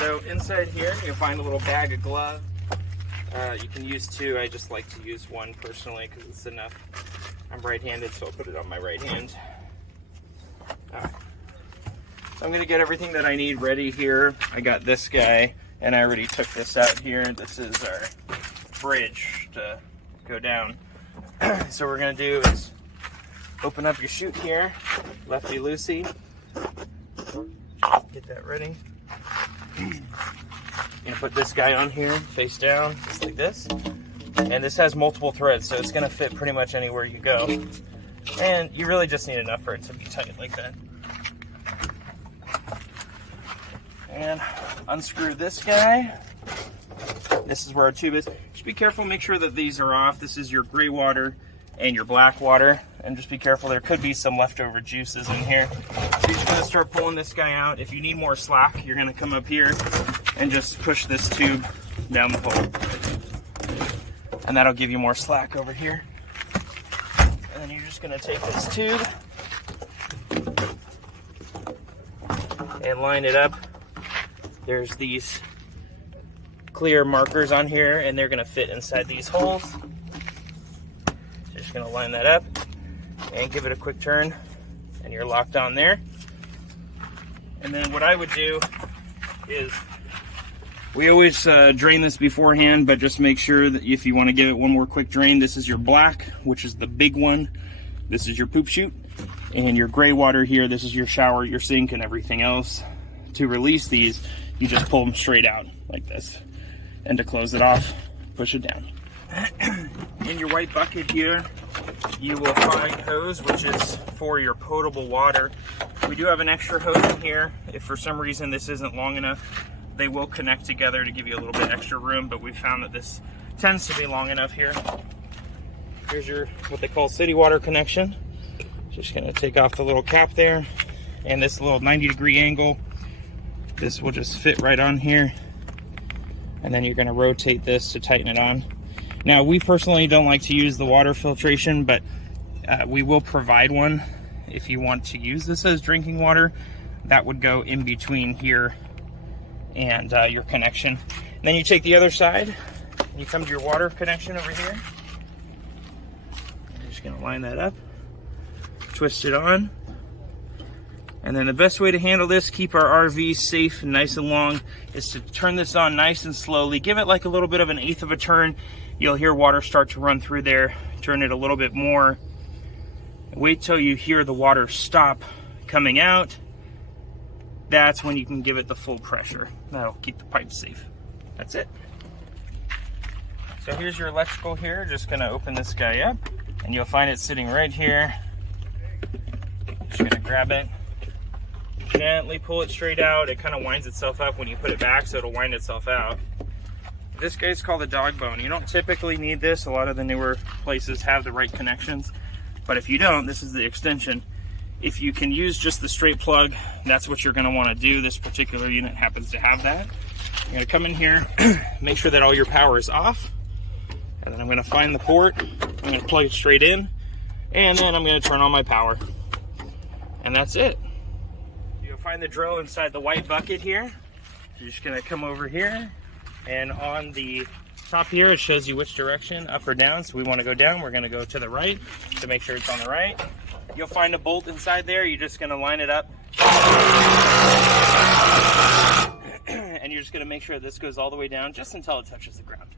So inside here, you'll find a little bag of glove. You can use two. I just like to use one personally because it's enough. I'm right-handed, so I'll put it on my right hand. All right. So I'm going to get everything that I need ready here. I got this guy, and I already took this out here. This is our bridge to go down. So what we're going to do is open up your chute here, lefty-loosey. Get that ready. Gonna put this guy on here, face down, just like this. And this has multiple threads, so it's gonna fit pretty much anywhere you go. And you really just need enough for it to be tight like that. And unscrew this guy. This is where our tube is. Just be careful, make sure that these are off. This is your gray water and your black water. And just be careful, there could be some leftover juices in here. So you're just gonna start pulling this guy out. If you need more slack, you're gonna come up here and just push this tube down the hole. And that'll give you more slack over here. And then you're just gonna take this tube and line it up. There's these clear markers on here, and they're gonna fit inside these holes. So you're just gonna line that up and give it a quick turn, and you're locked on there. And then what I would do is, we always drain this beforehand, but just make sure that if you want to give it one more quick drain, this is your black, which is the big one. This is your poop chute. And your gray water here, this is your shower, your sink, and everything else. To release these, you just pull them straight out like this. And to close it off, push it down. In your white bucket here, you will find hose, which is for your potable water. We do have an extra hose in here. If for some reason this isn't long enough, they will connect together to give you a little bit extra room, but we found that this tends to be long enough here. Here's your, what they call city water connection. Just gonna take off the little cap there, and this little 90-degree angle, this will just fit right on here. And then you're gonna rotate this to tighten it on. Now, we personally don't like to use the water filtration, but we will provide one if you want to use this as drinking water. That would go in between here and your connection. And then you take the other side, and you come to your water connection over here. I'm just gonna line that up, twist it on. And then the best way to handle this, keep our RV safe and nice and long, is to turn this on nice and slowly. Give it like a little bit of an eighth of a turn. You'll hear water start to run through there. Turn it a little bit more. Wait till you hear the water stop coming out. That's when you can give it the full pressure. That'll keep the pipe safe. That's it. So here's your electrical here. Just gonna open this guy up, and you'll find it sitting right here. Just gonna grab it. Gently pull it straight out. It kind of winds itself up when you put it back, so it'll wind itself out. This guy's called a dog bone. You don't typically need this. A lot of the newer places have the right connections, but if you don't, this is the extension. If you can use just the straight plug, that's what you're gonna wanna do. This particular unit happens to have that. You're gonna come in here, make sure that all your power is off, and then I'm gonna find the port. I'm gonna plug it straight in, and then I'm gonna turn on my power. And that's it. You'll find the drill inside the white bucket here. You're just gonna come over here, and on the top here, it shows you which direction, up or down. So we wanna go down, we're gonna go to the right to make sure it's on the right. You'll find a bolt inside there. You're just gonna line it up. And you're just gonna make sure this goes all the way down just until it touches the ground.